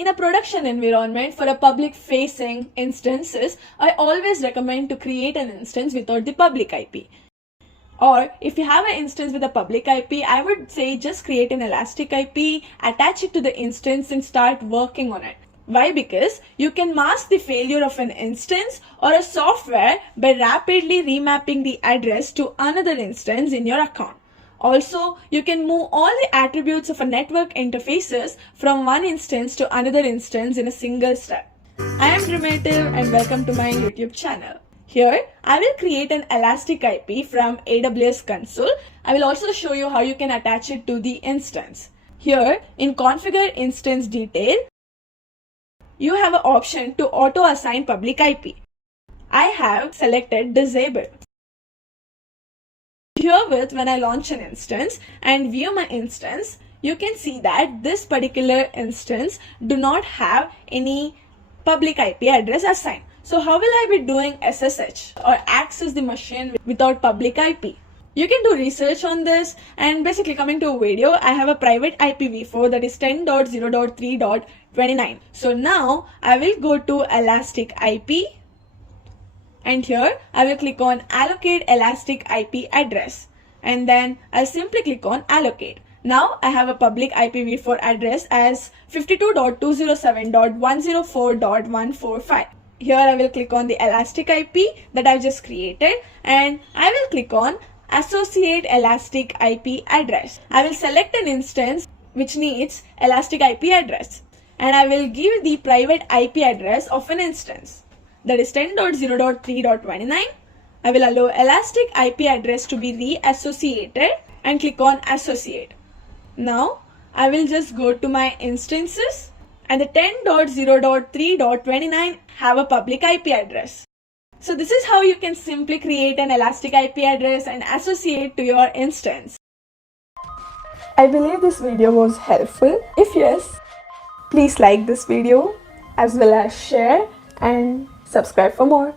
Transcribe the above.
In a production environment for a public facing instances, I always recommend to create an instance without the public IP. Or if you have an instance with a public IP, I would say just create an elastic IP, attach it to the instance and start working on it. Why? Because you can mask the failure of an instance or a software by rapidly remapping the address to another instance in your account. Also, you can move all the attributes of a network interfaces from one instance to another instance in a single step. I am Primitive and welcome to my YouTube channel. Here, I will create an elastic IP from AWS Console. I will also show you how you can attach it to the instance. Here, in Configure Instance Detail, you have an option to auto-assign public IP. I have selected Disable. Herewith, when I launch an instance and view my instance, you can see that this particular instance do not have any public IP address assigned. So how will I be doing SSH or access the machine without public IP? You can do research on this, and basically coming to a video, I have a private IPv4 that is 10.0.3.29. So now I will go to Elastic IP, and here I will click on Allocate Elastic IP Address, and then I'll simply click on Allocate. Now I have a public IPv4 address as 52.207.104.145. Here I will click on the elastic IP that I've just created, and I will click on Associate Elastic IP Address. I will select an instance which needs elastic IP address, and I will give the private IP address of an instance that is 10.0.3.29. I will allow elastic IP address to be reassociated and click on Associate. Now I will just go to my instances, and the 10.0.3.29 have a public IP address. So this is how you can simply create an elastic IP address and associate to your instance. I believe this video was helpful. If yes, please like this video as well as share and subscribe for more.